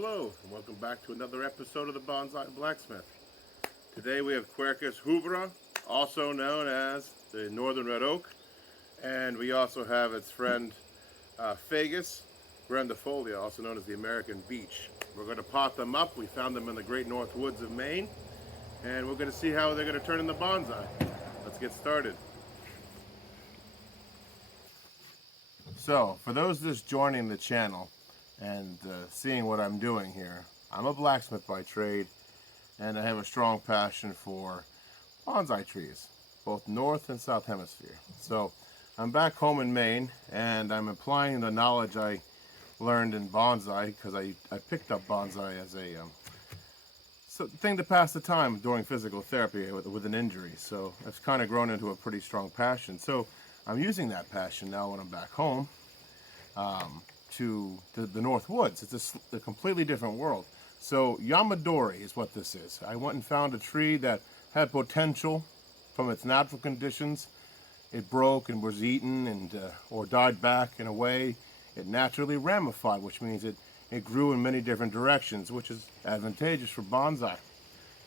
Hello, and welcome back to another episode of the Bonsai Blacksmith. Today we have Quercus rubra, also known as the Northern Red Oak, and we also have its friend Fagus, grandifolia, also known as the American Beech. We're going to pot them up. We found them in the great north woods of Maine, and we're going to see how they're going to turn into bonsai. Let's get started. So, for those just joining the channel and seeing what I'm doing here, I'm a blacksmith by trade, and I have a strong passion for bonsai trees, both north and south hemisphere. So I'm back home in Maine, and I'm applying the knowledge I learned in bonsai, because I picked up bonsai as a thing to pass the time during physical therapy with an injury. So it's kind of grown into a pretty strong passion. So I'm using that passion now when I'm back home to the North Woods. It's a completely different world. So Yamadori is what this is. I went and found a tree that had potential from its natural conditions. It broke and was eaten and or died back in a way. It naturally ramified, which means it grew in many different directions, which is advantageous for bonsai.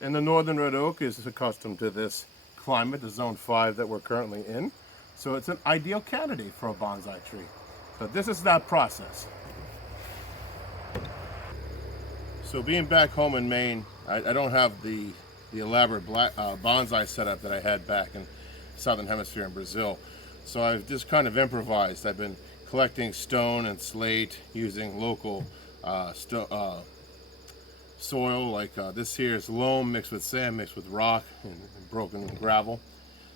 And the Northern Red Oak is accustomed to this climate, the zone 5 that we're currently in. So it's an ideal candidate for a bonsai tree. So this is that process. So being back home in Maine, I don't have the elaborate bonsai setup that I had back in Southern Hemisphere in Brazil. So I've just kind of improvised. I've been collecting stone and slate using local soil, like this here is loam mixed with sand, mixed with rock and broken gravel.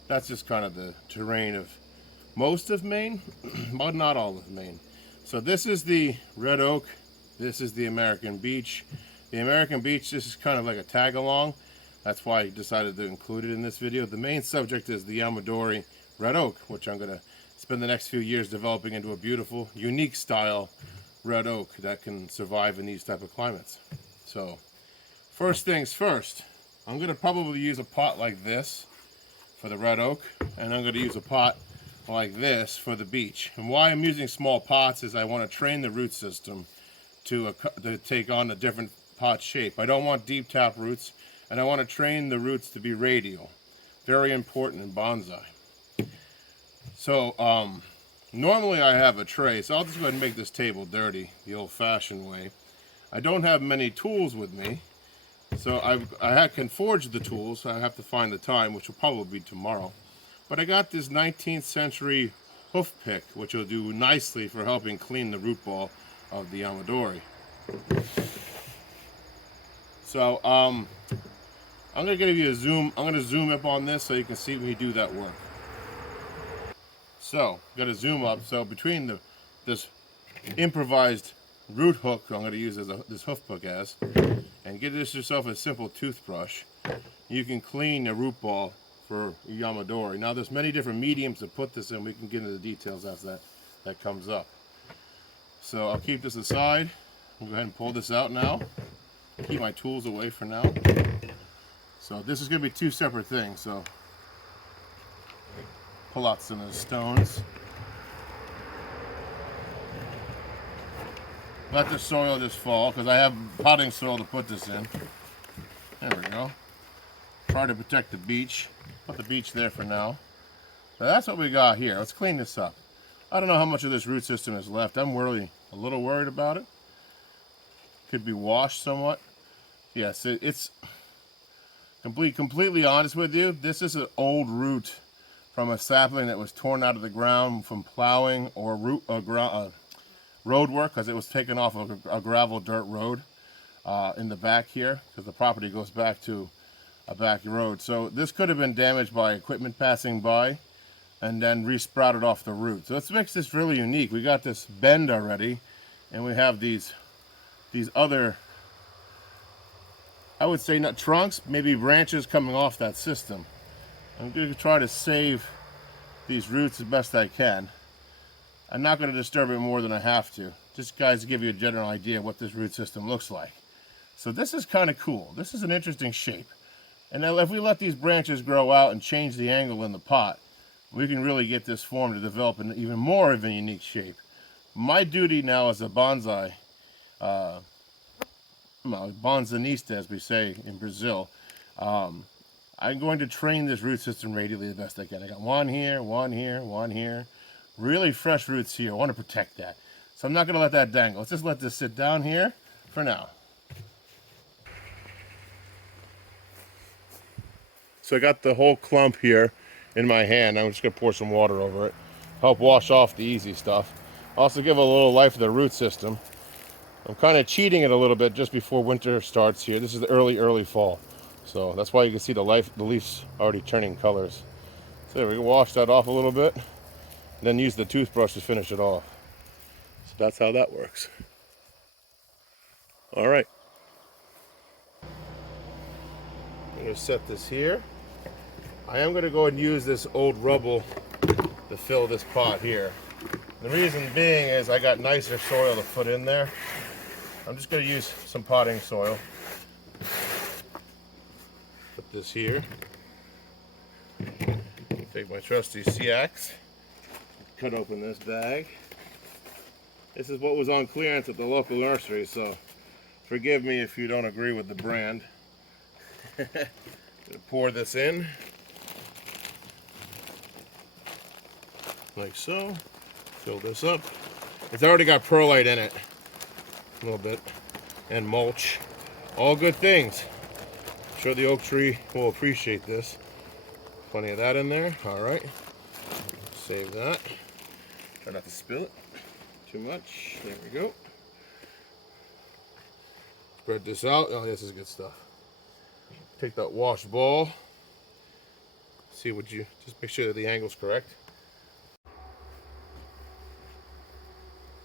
That's just kind of the terrain of most of Maine, but not all of Maine. So this is the Red Oak, this is the American Beech. The American Beech, this is kind of like a tag along. That's why I decided to include it in this video. The main subject is the Yamadori Red Oak, which I'm going to spend the next few years developing into a beautiful, unique style red oak that can survive in these type of climates. So first things first, I'm going to probably use a pot like this for the red oak, and I'm going to use a pot like this for the beech. And why I'm using small pots is I want to train the root system to take on a different pot shape. I don't want deep tap roots, and I want to train the roots to be radial. Very important in bonsai. So normally I have a tray, so I'll just go ahead and make this table dirty the old-fashioned way. I don't have many tools with me, so I can forge the tools. So I have to find the time, which will probably be tomorrow. But I got this 19th century hoof pick, which will do nicely for helping clean the root ball of the Yamadori. So I'm going to give you a zoom. I'm going to zoom up on this so you can see me do that work. So I'm going to zoom up. So between this improvised root hook I'm going to use as this hoof hook as, and get yourself a simple toothbrush, you can clean a root ball for Yamadori. Now there's many different mediums to put this in. We can get into the details as that comes up. So I'll keep this aside. I'll go ahead and pull this out now. Keep my tools away for now. So this is going to be two separate things. So pull out some of the stones. Let the soil just fall, because I have potting soil to put this in. There we go. Try to protect the beech. Put the beech there for now. So that's what we got here. Let's clean this up. I don't know how much of this root system is left. I'm really a little worried about it. Could be washed somewhat. Yes, it's completely honest with you. This is an old root from a sapling that was torn out of the ground from plowing or road work, because it was taken off of a gravel dirt road in the back here, because the property goes back to a back road. So this could have been damaged by equipment passing by and then resprouted off the root. So this makes this really unique. We got this bend already, and we have these other, I would say not trunks, maybe branches coming off that system. I'm going to try to save these roots as best I can. I'm not going to disturb it more than I have to. Just guys to give you a general idea of what this root system looks like. So this is kind of cool. This is an interesting shape. And now if we let these branches grow out and change the angle in the pot, we can really get this form to develop in even more of a unique shape. My duty now as a bonsai bonsanista, as we say in Brazil. I'm going to train this root system radially the best I can. I got one here, one here, one here. Really fresh roots here. I want to protect that. So I'm not going to let that dangle. Let's just let this sit down here for now. So I got the whole clump here in my hand. I'm just going to pour some water over it. Help wash off the easy stuff. Also give a little life to the root system. I'm kind of cheating it a little bit just before winter starts here. This is the early fall. So that's why you can see the leaves already turning colors. So there we can wash that off a little bit. Then use the toothbrush to finish it off. So that's how that works. All right. I'm going to set this here. I am going to go and use this old rubble to fill this pot here. The reason being is I got nicer soil to put in there. I'm just going to use some potting soil. Put this here. Take my trusty C-axe. Cut open this bag. This is what was on clearance at the local nursery, so forgive me if you don't agree with the brand. Pour this in. Like so. Fill this up. It's already got perlite in it. A little bit. And mulch. All good things. I'm sure the oak tree will appreciate this. Plenty of that in there. Alright. Save that. Try not to spill it too much. There we go. Spread this out. Oh, this is good stuff. Take that wash ball. See what you, just make sure that the angle's correct.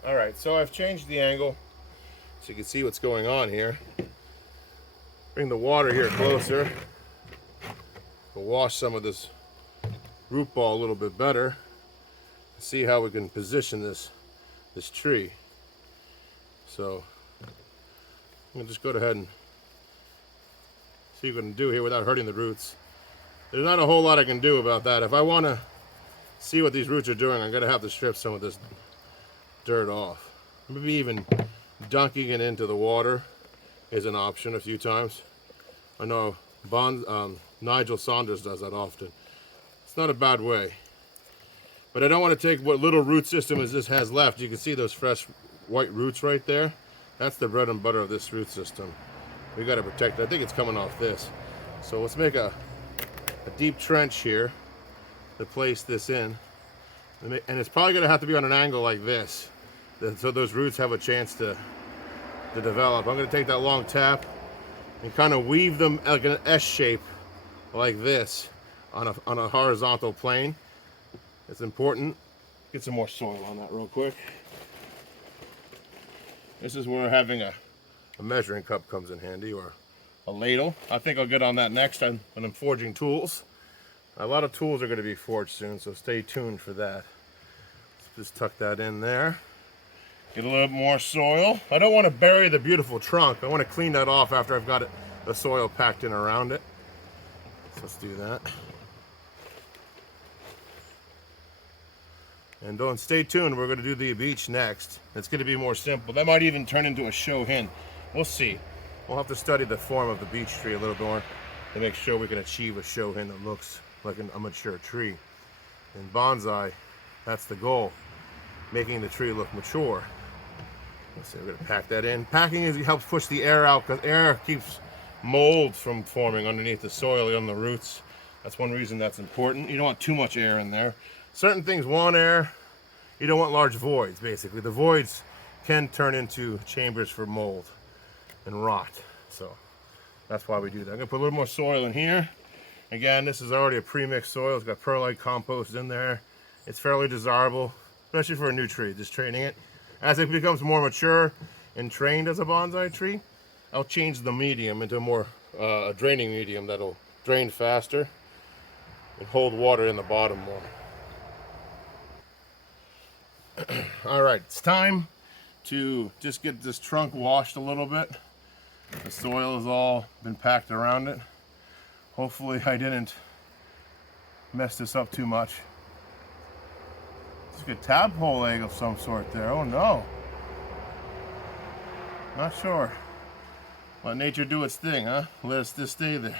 Alright, so I've changed the angle so you can see what's going on here. Bring the water here closer. We'll wash some of this root ball a little bit better. See how we can position this tree. So I'm gonna just go ahead and see what we can do here without hurting the roots. There's not a whole lot I can do about that. If I want to see what these roots are doing, I'm gonna have to strip some of this dirt off. Maybe even dunking it into the water is an option a few times. I know Nigel Saunders does that often. It's not a bad way. But I don't want to take what little root system as this has left. You can see those fresh white roots right there. That's the bread and butter of this root system. We got to protect it. I think it's coming off this. So let's make a deep trench here to place this in. And it's probably going to have to be on an angle like this, so those roots have a chance to develop. I'm going to take that long tap and kind of weave them like an S shape like this on a horizontal plane. It's important. Get some more soil on that real quick. This is where having a measuring cup comes in handy, or a ladle. I think I'll get on that next time when I'm forging tools. A lot of tools are going to be forged soon, so stay tuned for that. Let's just tuck that in there. Get a little bit more soil. I don't want to bury the beautiful trunk. I want to clean that off after I've got the soil packed in around it. So let's do that. And don't stay tuned. We're going to do the beech next. It's going to be more simple. That might even turn into a show hen. We'll see. We'll have to study the form of the beech tree a little more to make sure we can achieve a show hen that looks like a mature tree. In bonsai, that's the goal, making the tree look mature. Let's see, we're going to pack that in. Packing helps push the air out, because air keeps mold from forming underneath the soil on the roots. That's one reason that's important. You don't want too much air in there. Certain things want air. You don't want large voids, basically. The voids can turn into chambers for mold and rot. So that's why we do that. I'm going to put a little more soil in here. Again, this is already a pre-mixed soil. It's got perlite compost in there. It's fairly desirable, especially for a new tree, just training it. As it becomes more mature and trained as a bonsai tree, I'll change the medium into a more draining medium that'll drain faster and hold water in the bottom more. All right, it's time to just get this trunk washed a little bit. The soil has all been packed around it. Hopefully I didn't mess this up too much. It's a good tadpole egg of some sort there. Oh no. Not sure. Let nature do its thing, huh? Let us just stay there.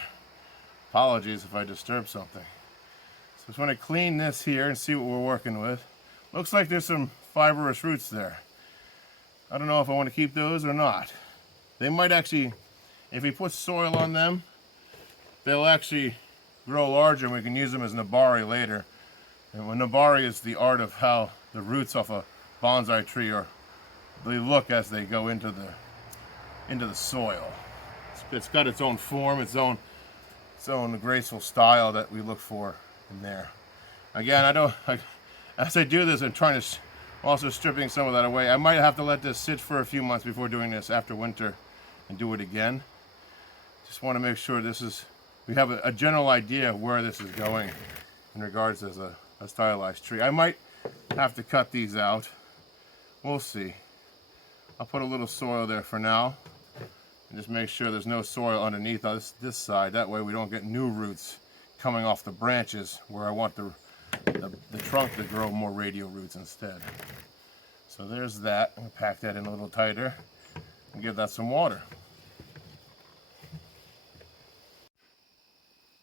Apologies if I disturb something. So I just want to clean this here and see what we're working with. Looks like there's some fibrous roots there. I don't know if I want to keep those or not. They might actually, if we put soil on them, they'll actually grow larger and we can use them as nabari later. And when nabari is the art of how the roots off a bonsai tree they look as they go into the soil. It's got its own form, its own graceful style that we look for in there. Again, as I do this, I'm trying to also stripping some of that away. I might have to let this sit for a few months before doing this after winter and do it again. Just want to make sure we have a general idea of where this is going in regards as a stylized tree. I might have to cut these out. We'll see. I'll put a little soil there for now and just make sure there's no soil underneath this side. That way we don't get new roots coming off the branches where I want the trunk to grow more radial roots instead. So there's that. I'm going to pack that in a little tighter and give that some water.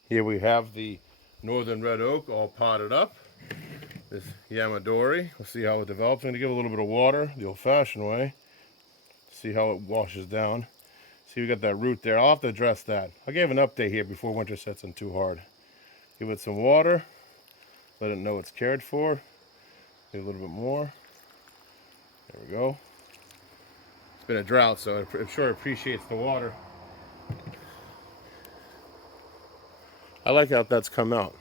Here we have the northern red oak all potted up. This Yamadori. We'll see how it develops. I'm going to give it a little bit of water the old-fashioned way. See how it washes down. See, we got that root there. I'll have to address that. I gave an update here before winter sets in too hard. Give it some water. Let it know it's cared for. Give it a little bit more. There we go. It's been a drought, so I'm sure it appreciates the water. I like how that's come out.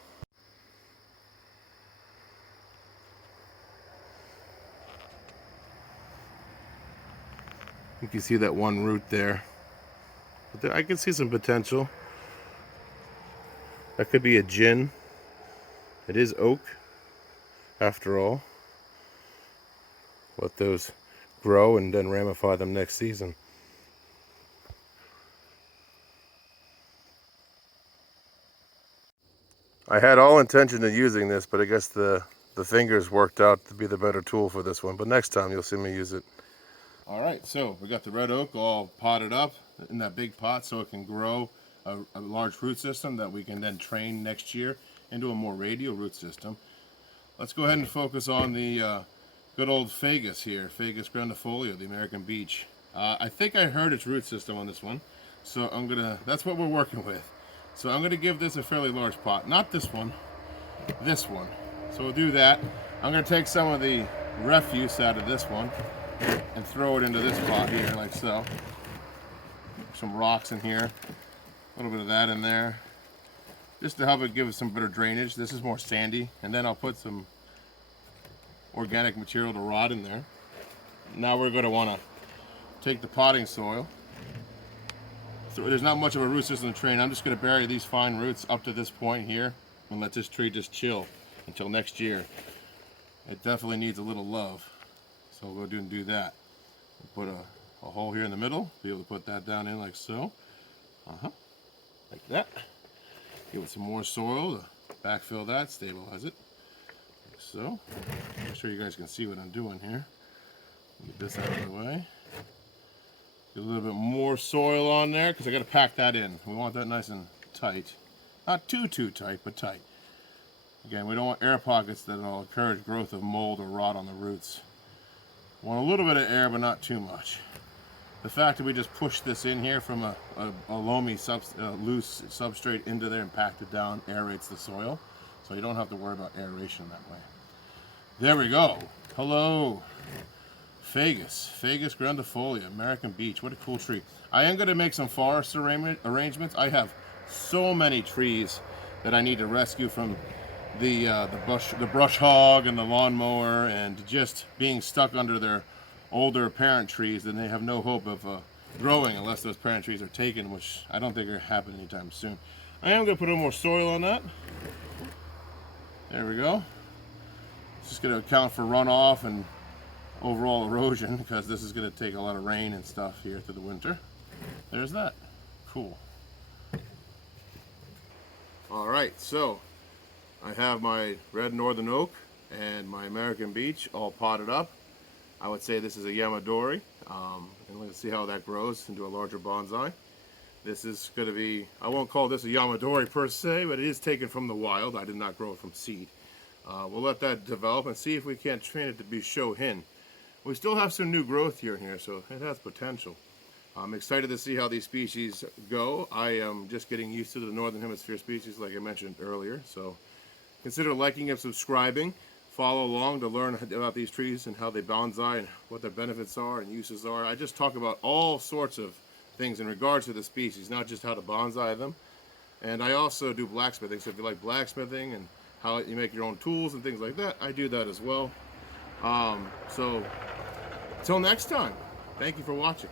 You can see that one root there. But there, I can see some potential. That could be a gin. It is oak, after all. Let those grow and then ramify them next season. I had all intention of using this, but I guess the fingers worked out to be the better tool for this one. But next time you'll see me use it. All right, so we got the red oak all potted up in that big pot so it can grow a large root system that we can then train next year into a more radial root system. Let's go ahead and focus on the good old Fagus here, Fagus grandifolia, the American Beech. I think I heard its root system on this one, so that's what we're working with. So I'm gonna give this a fairly large pot, not this one, this one. So we'll do that. I'm gonna take some of the refuse out of this one and throw it into this pot here, like so. Some rocks in here, a little bit of that in there, just to help it give it some better drainage. This is more sandy, and then I'll put some organic material to rot in there. Now we're going to want to take the potting soil. So there's not much of a root system to train. I'm just going to bury these fine roots up to this point here and let this tree just chill until next year. It definitely needs a little love. So we'll go do that. Put a hole here in the middle, be able to put that down in like so. Like that. Give it some more soil to backfill that, stabilize it. Like so. Make sure you guys can see what I'm doing here. Get this out of the way. Get a little bit more soil on there because I got to pack that in. We want that nice and tight. Not too tight, but tight. Again, we don't want air pockets that will encourage growth of mold or rot on the roots. Want a little bit of air, but not too much. The fact that we just push this in here from a loamy, loose substrate into there and packed it down aerates the soil. So you don't have to worry about aeration that way. There we go. Hello. Fagus grandifolia, American Beech. What a cool tree. I am going to make some forest arrangements. I have so many trees that I need to rescue from the brush hog and the lawnmower, and just being stuck under their older parent trees, and they have no hope of growing unless those parent trees are taken, which I don't think are happening anytime soon. I am going to put a little more soil on that. There we go. It's just going to account for runoff and overall erosion, because this is going to take a lot of rain and stuff here through the winter. There's that. Cool. All right, so I have my red northern oak and my American Beech all potted up. I would say this is a Yamadori, and let's see how that grows into a larger bonsai. This is going to be, I won't call this a Yamadori per se, but it is taken from the wild. I did not grow it from seed. We'll let that develop and see if we can't train it to be shohin. We still have some new growth here and here, so it has potential. I'm excited to see how these species go. I am just getting used to the Northern Hemisphere species like I mentioned earlier, so consider liking and subscribing. Follow along to learn about these trees and how they bonsai and what their benefits are and uses are. I just talk about all sorts of things in regards to the species, not just how to bonsai them. And I also do blacksmithing, so if you like blacksmithing and how you make your own tools and things like that, I do that as well. So, until next time, thank you for watching.